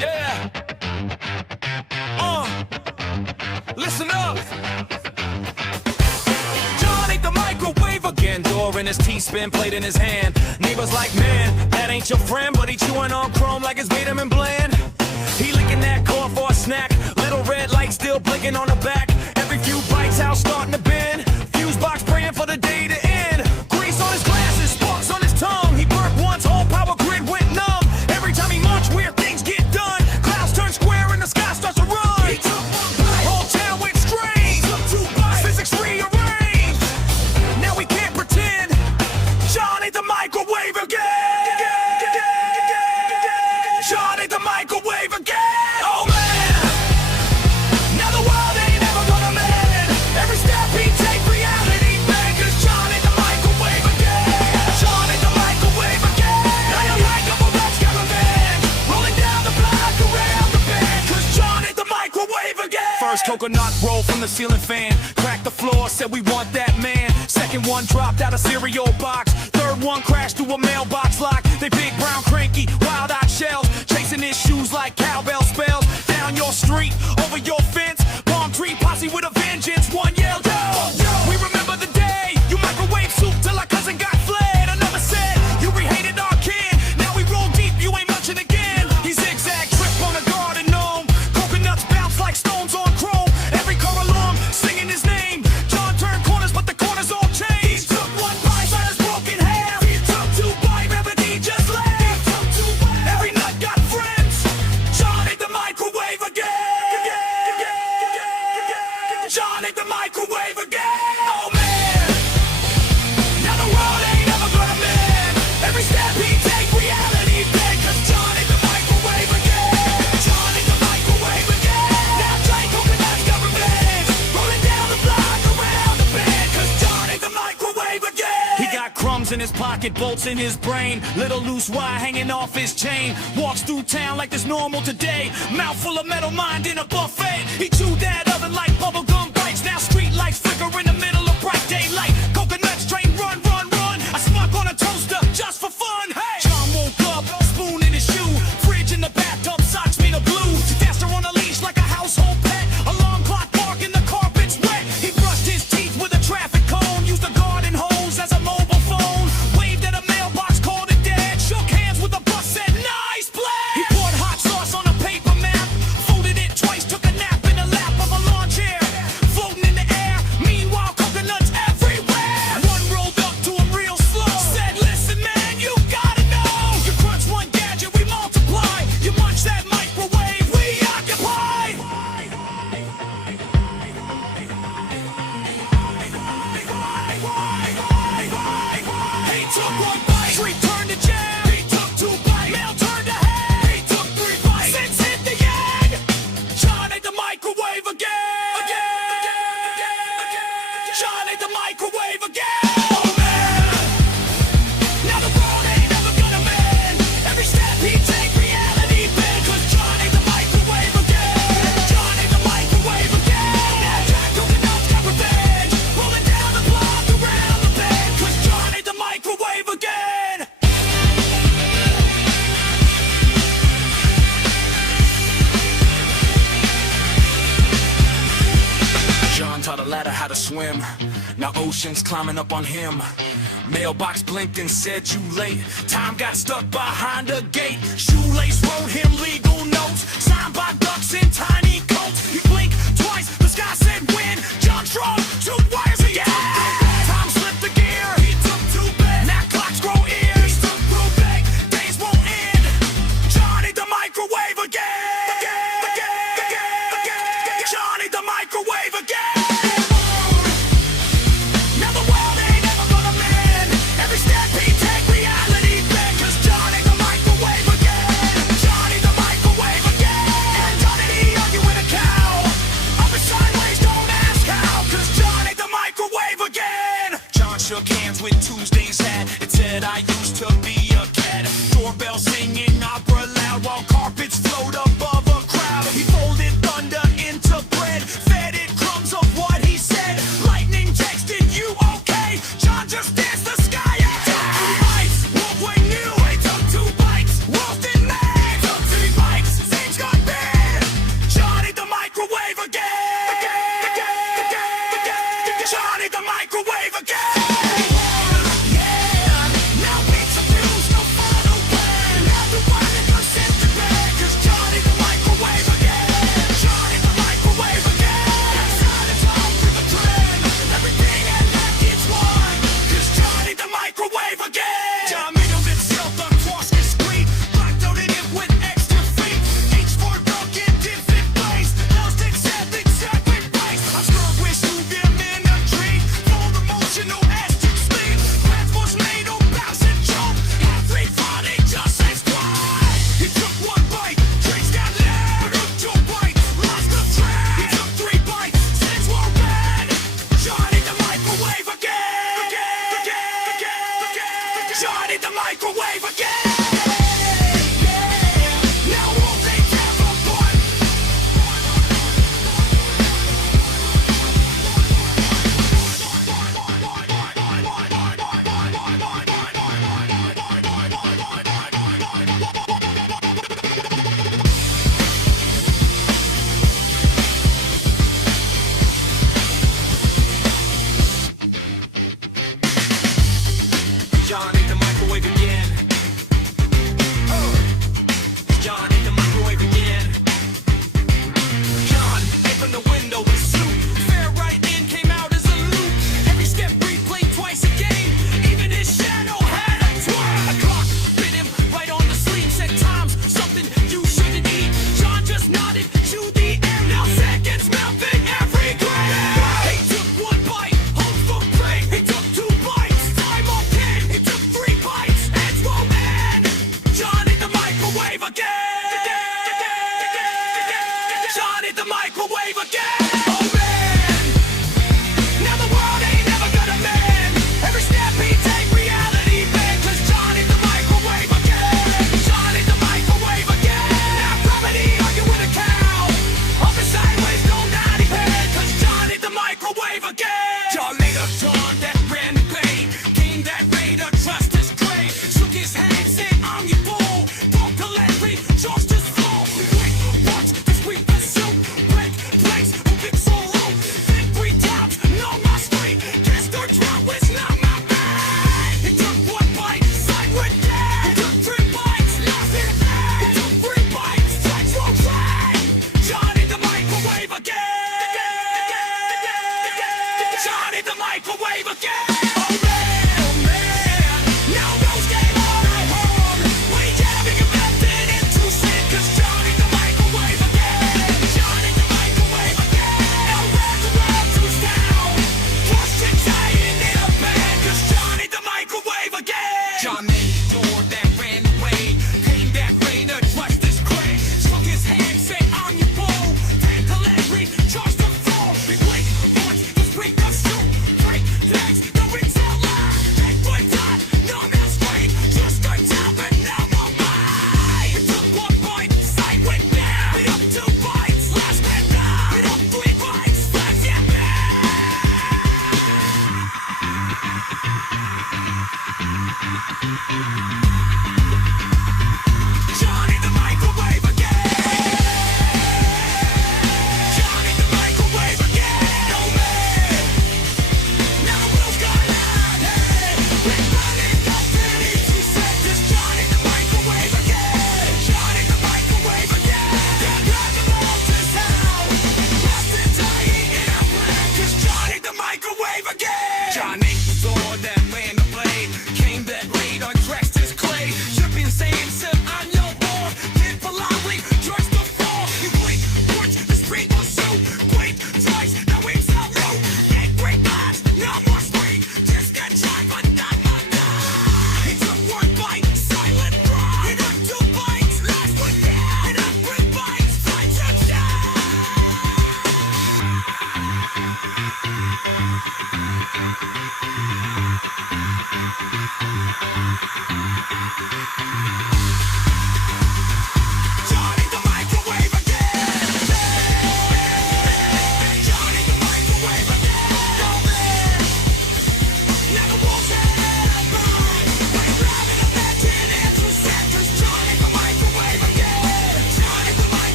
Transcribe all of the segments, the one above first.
Yeah. Listen up. John ate the microwave again. Door in his teaspoon, plate in his hand. Neighbors like, man, that ain't your friend, but he chewing on chrome like it's vitamin blend. He licking that corn for a snack. Little red light still blinking on the back. Every few bites, house starting to bend. Fuse box praying for the day to end. Grease on his glasses, sparks on his tongue. He burped once, whole power grid went numb. Every time he munched, weird things get done. Clouds turn square and the sky starts to run. He took one bite. Whole town went strange. He took two bites. Physics rearranged. Now we can't pretend. John ate the microwave again. John ate the microwave again. Oh man. Now the world ain't ever gonna mend. Every step he take, reality bend. 'Cause John ate the microwave again. John ate the microwave again. Now you're like a let's get revenge. Rolling down the block around the bend. 'Cause John ate the microwave again. First coconut roll from the ceiling fan. Cracked the floor, said we want that man. Second one dropped out a cereal box. Third one crashed through a mailbox lock. They big brown cranky, wild-eyed shells. Chasing his shoes like cowbell spells. Down your street, over your fence. Palm tree posse with a vengeance. One yelled, yo! We remember the day you microwave soup till our cousin got fled. Another said, you rehated our kid. Now we roll deep, you ain't munching again. He zigzag trip on a garden gnome. Coconuts bounce like stones on chrome. Every car alarm singing his name. John turned corners, but the corners all changed. He took one bite, but his broken half. He took two bites, remedy just laughed. He took two bites, every nut got friends. John ate the microwave again. John ate the microwave again. Oh man. Now the world ain't ever gonna mend. Every step he take, reality bend. 'Cause John ate the microwave again. John ate the microwave again. Now Jay Coconut's got revenge. Rolling down the block around the bend. 'Cause John ate the microwave again. He got crumbs in his pocket, bolts in his brain. Little loose wire hanging off his chain. Walks through town like it's normal today. Mouth full of metal, mind in a buffet. He chewed that oven like bubblegum bites. Now street lights flicker in the middle of bright daylight. Coconut train run, run, run. I smoke on a toaster just for fun. Hey! John woke up, spoon in his shoe. Fridge in the bathtub, socks made of blue. Dasher on a leash like a household pet. Alarm clock barking, the carpet's wet. He brushed his teeth with a traffic cone. Used a garden hose as a mobile phone. Waved at a mailbox, called it dead. Shook hands with a bus, said nice play. He poured hot sauce on a paper map. Folded it twice, took a nap in the lap of a lawn chair. Floating in the air, meanwhile coconuts everywhere. One rolled up to him real slow. Said, listen man, you gotta know. You crunch one gadget, we multiply. You munch that microwave, we occupy. He took one bite, tree turned to jam. He took two bites, mail turned to ham. He took three bites, since hit the end. John ate the microwave again. John ate the microwave again. Oh man. Now the world ain't ever gonna mend. Every step he take, reality bend. 'Cause John ate the microwave again. John ate the microwave again. Now Jack Coconut's got revenge. Rolling down the block around the bend. 'Cause John ate the microwave again. John taught a ladder how to swim. Now ocean's climbing up on him. Mailbox blinked and said you late. Time got stuck behind a gate. Shoelace wrote him legal notes. Signed by ducks in tiny coats. He blinked twice, the sky said win. John shrugged, two wires again. Time slipped the gear. He took two bets. Now clocks grow ears. He took two big. Days won't end. John ate the microwave again. John ate the microwave again. Now the world ain't ever gonna mend. Every step he take, reality bend. 'Cause John ate the microwave again. again. Johnny the microwave again. Oh man, now the world ain't never gonna mend. Every step he take, reality bend. 'Cause Johnny the microwave again. Johnny the microwave again. Now gravity argue with a cow. Up and sideways, don't not even. 'Cause Johnny the microwave again. Johnny the John that ran the blade. King that made a trust his grave. Shook his hand, said I'm your bull. Broke the levee, George just floor. Watch the sweep pursuit. Break place, who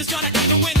just trying to take the win.